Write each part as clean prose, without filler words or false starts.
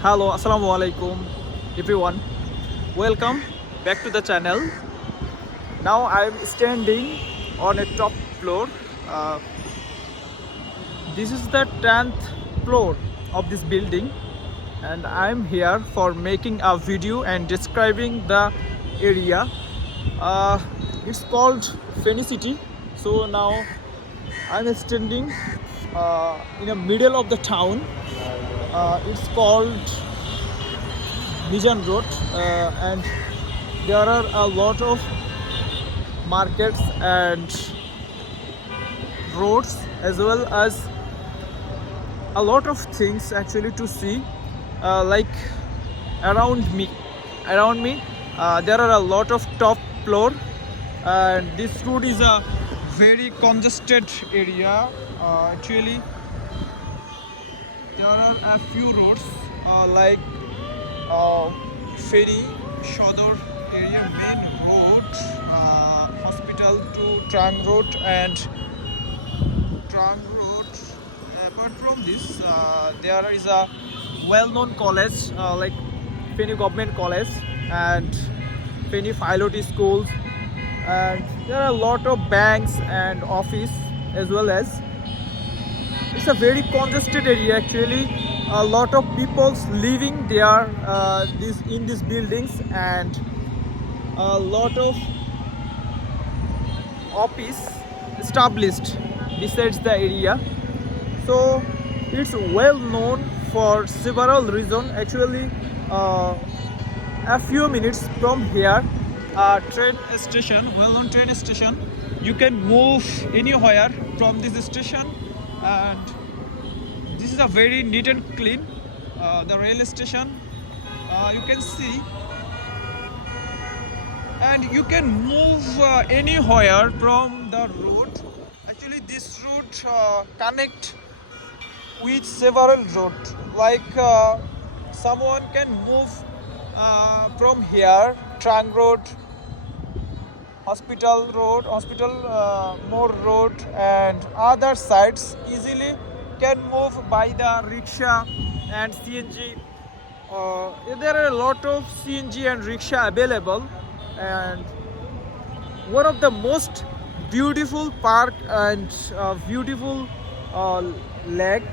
Hello, assalamu alaikum, everyone. Welcome back to the channel. Now I'm standing on a top floor. Uh, this is the 10th floor of this building, and I'm here for making a video and describing the area. Uh, it's called Feni City. So now I'm standing in the middle of the town. It's called Mijan Road, and there are a lot of markets and roads as well as a lot of things actually to see. Like around me, there are a lot of top floor, and this road is a very congested area. Actually, there are a few roads like uh, Ferry, Shodor area main road, hospital to Trang Road and Trang Road. Apart from this, there is a well-known college like Feni Government College and Feni Philoti schools, and there are a lot of banks and office as well as it's a very congested area actually. A lot of people living there this in these buildings, and a lot of office established besides the area. So it's well known for several reasons actually. A few minutes from here, train station, well-known train station, you can move anywhere from this station, and this is a very neat and clean. The rail station, you can see, and you can move anywhere from the road. Actually, this route connect with several roads. Like someone can move from here, Trang Road, Hospital More Road, and other sites easily can move by the rickshaw and CNG. There are a lot of CNG and rickshaw available, and one of the most beautiful park and beautiful uh, lake,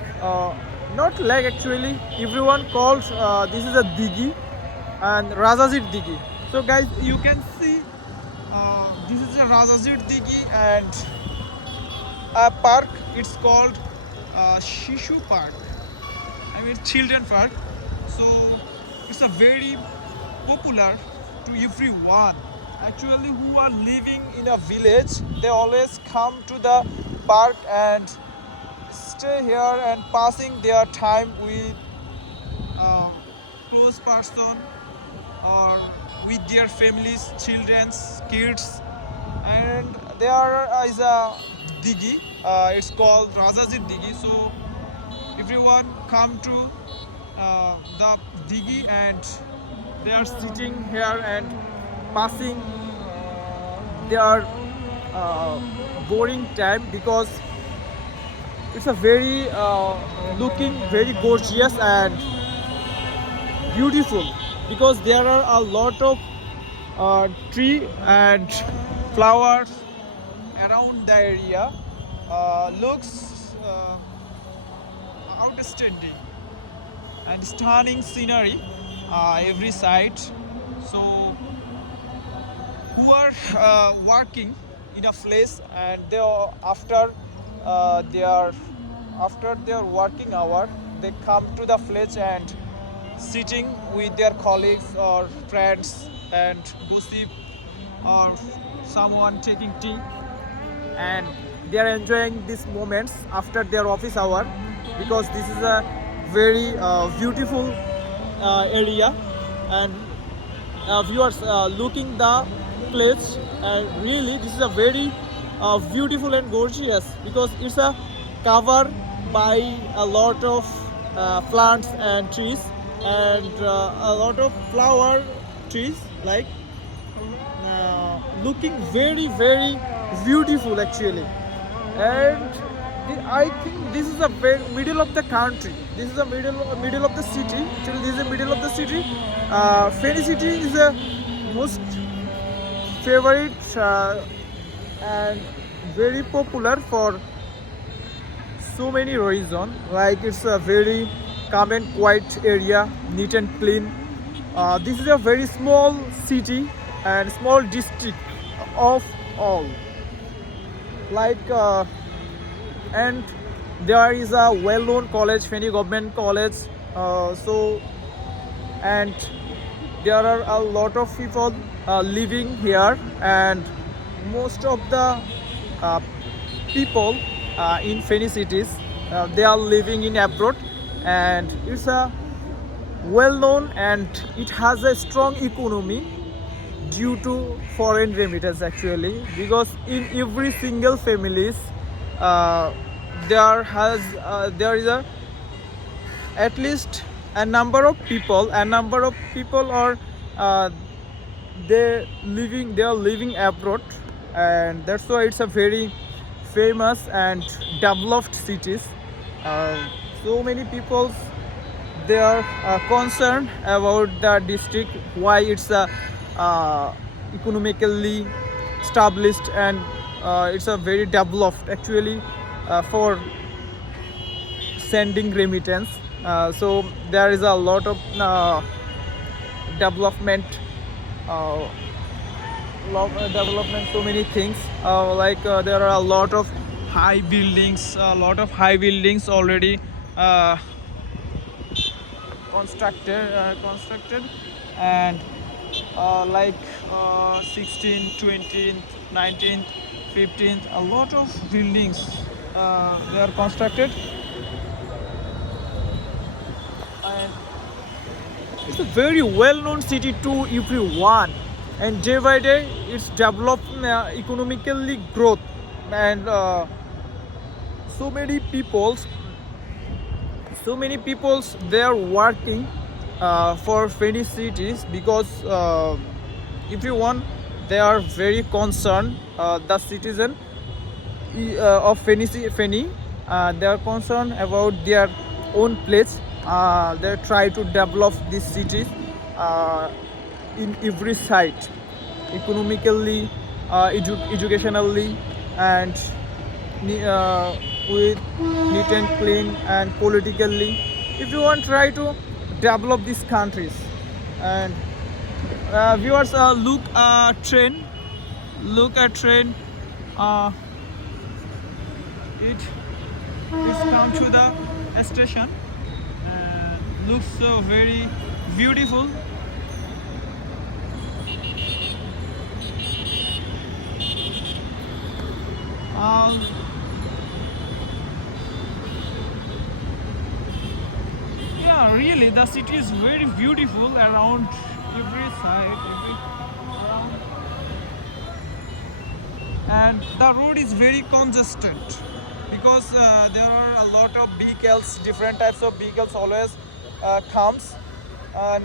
not lake actually, everyone calls this is a digi and Rajazir digi. So guys, you can see this is a Rajazir digi and a park. It's called Shishu Park, I mean children park. So it's a very popular to everyone. Actually, who are living in a village, they always come to the park and stay here and passing their time with a close person or with their families, children's, kids. And there is a digi. It's called Rajazir digi. So everyone come to the digi, and they are sitting here and passing their boring time because it's a very looking very gorgeous and beautiful, because there are a lot of tree and flowers around the area. Looks outstanding and stunning scenery every side. So who are working in a place, and they are after their working hour, they come to the place and sitting with their colleagues or friends and gossip, or someone taking tea, and they are enjoying these moments after their office hour, because this is a very beautiful area. And viewers looking the place, and really this is a very beautiful and gorgeous, because it's a cover by a lot of plants and trees, and a lot of flower trees, like looking very beautiful actually. And I think this is the very middle of the country. This is the middle of the city. Actually, this is the middle of the city. Feni city is the most favorite and very popular for so many reasons. Like it's a very calm and quiet area, neat and clean. This is a very small city and small district of all. Like and there is a well-known college, Feni Government College. So and there are a lot of people living here, and most of the uh, people in Feni cities they are living in abroad, and it's a well known and it has a strong economy due to foreign remittance actually, because in every single families uh, there is a at least a number of people are uh, they are living abroad, and that's why it's a very famous and developed cities. uh, so many people they are concerned about the district, why it's economically established, and it's a very developed actually for sending remittance. So there is a lot of development, uh, development, so many things. There are a lot of high buildings already uh, constructed, and 16th, 20th, 19th, 15th, a lot of buildings they are constructed, and it's a very well-known city to everyone, and day by day it's developing economically growth, and so many peoples they are working for Feni cities, because everyone they are very concerned, the citizen of Feni they are concerned about their own place. They try to develop these cities uh, in every side, economically, educationally, and with neat and clean, and politically. If you want try to develop these countries, and viewers, look at train. Uh, it is come to the station. Looks so very beautiful. Uh, yeah, really, the city is very beautiful around every side, around, and the road is very congested, because there are a lot of vehicles, different types of vehicles always comes, and